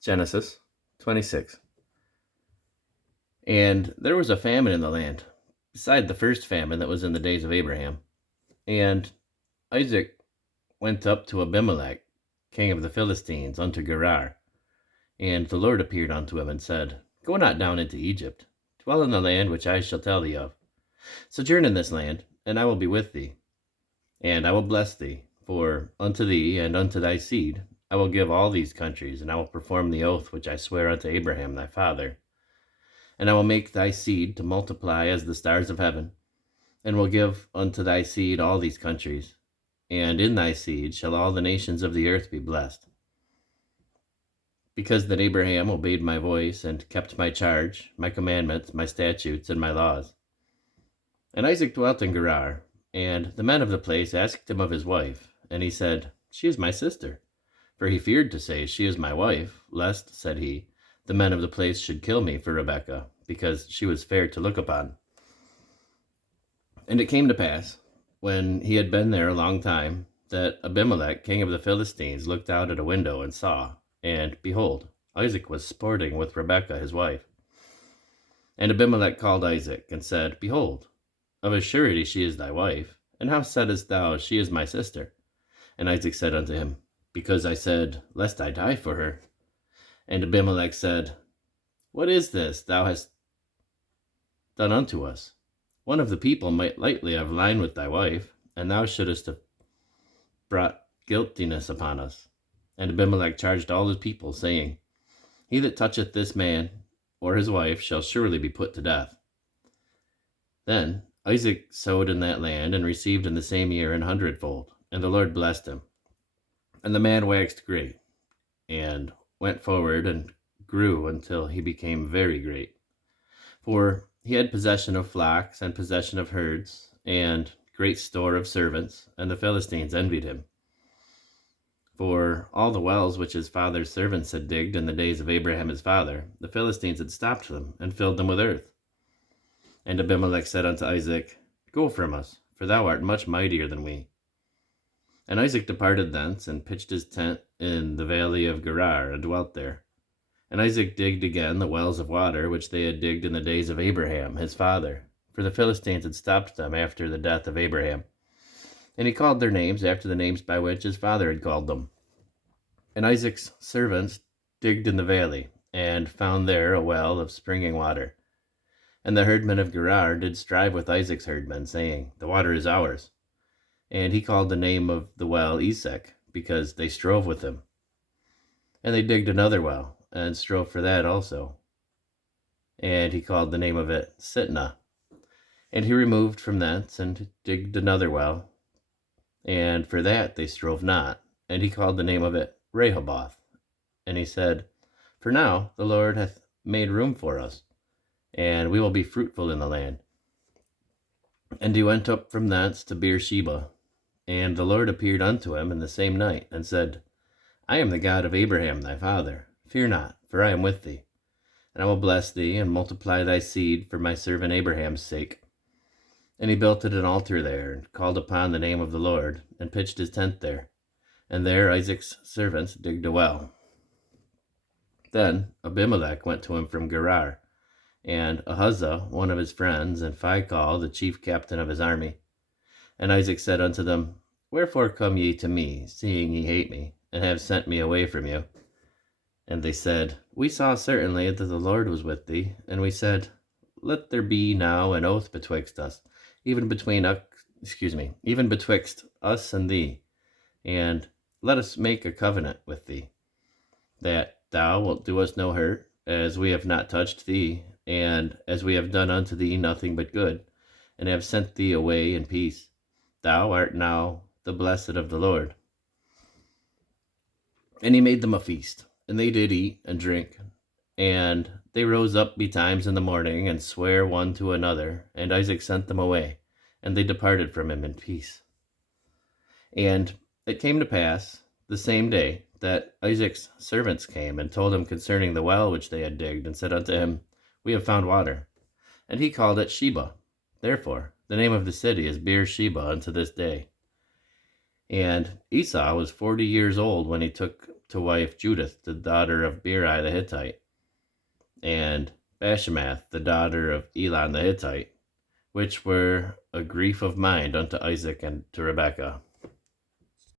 Genesis 26. And there was a famine in the land, beside the first famine that was in the days of Abraham. And Isaac went up to Abimelech, king of the Philistines, unto Gerar. And the Lord appeared unto him and said, Go not down into Egypt, dwell in the land which I shall tell thee of. Sojourn in this land, and I will be with thee, and I will bless thee, for unto thee and unto thy seed I will give all these countries, and I will perform the oath which I swear unto Abraham thy father. And I will make thy seed to multiply as the stars of heaven, and will give unto thy seed all these countries, and in thy seed shall all the nations of the earth be blessed. Because that Abraham obeyed my voice, and kept my charge, my commandments, my statutes, and my laws. And Isaac dwelt in Gerar, and the men of the place asked him of his wife, and he said, She is my sister. For he feared to say, She is my wife, lest, said he, the men of the place should kill me for Rebekah, because she was fair to look upon. And it came to pass, when he had been there a long time, that Abimelech, king of the Philistines, looked out at a window and saw, and, behold, Isaac was sporting with Rebekah his wife. And Abimelech called Isaac, and said, Behold, of a surety she is thy wife, and how saidst thou, She is my sister? And Isaac said unto him, Because I said, Lest I die for her. And Abimelech said, What is this thou hast done unto us? One of the people might lightly have lain with thy wife, and thou shouldest have brought guiltiness upon us. And Abimelech charged all his people, saying, He that toucheth this man or his wife shall surely be put to death. Then Isaac sowed in that land, and received in the same year 100-fold, and the Lord blessed him. And the man waxed great, and went forward and grew until he became very great. For he had possession of flocks, and possession of herds, and great store of servants, and the Philistines envied him. For all the wells which his father's servants had digged in the days of Abraham his father, the Philistines had stopped them, and filled them with earth. And Abimelech said unto Isaac, Go from us, for thou art much mightier than we. And Isaac departed thence, and pitched his tent in the valley of Gerar, and dwelt there. And Isaac digged again the wells of water, which they had digged in the days of Abraham his father, for the Philistines had stopped them after the death of Abraham. And he called their names after the names by which his father had called them. And Isaac's servants digged in the valley, and found there a well of springing water. And the herdmen of Gerar did strive with Isaac's herdmen, saying, The water is ours. And he called the name of the well Esek, because they strove with him. And they digged another well, and strove for that also. And he called the name of it Sitnah. And he removed from thence, and digged another well, and for that they strove not. And he called the name of it Rehoboth. And he said, For now the Lord hath made room for us, and we will be fruitful in the land. And he went up from thence to Beersheba, and the Lord appeared unto him in the same night, and said, I am the God of Abraham thy father. Fear not, for I am with thee. And I will bless thee, and multiply thy seed for my servant Abraham's sake. And he built an altar there, and called upon the name of the Lord, and pitched his tent there. And there Isaac's servants digged a well. Then Abimelech went to him from Gerar, and Ahuzah, one of his friends, and Phicol, the chief captain of his army. And Isaac said unto them, Wherefore come ye to me, seeing ye hate me, and have sent me away from you? And they said, We saw certainly that the Lord was with thee, and we said, Let there be now an oath betwixt us, even betwixt us and thee, and let us make a covenant with thee, that thou wilt do us no hurt, as we have not touched thee, and as we have done unto thee nothing but good, and have sent thee away in peace. Thou art now the blessed of the Lord. And he made them a feast, and they did eat and drink. And they rose up betimes in the morning, and sware one to another, and Isaac sent them away, and they departed from him in peace. And it came to pass the same day that Isaac's servants came, and told him concerning the well which they had digged, and said unto him, We have found water. And he called it Sheba. Therefore the name of the city is Beersheba unto this day. And Esau was 40 years old when he took to wife Judith, the daughter of Beri the Hittite, and Bashemath, the daughter of Elon the Hittite, which were a grief of mind unto Isaac and to Rebekah.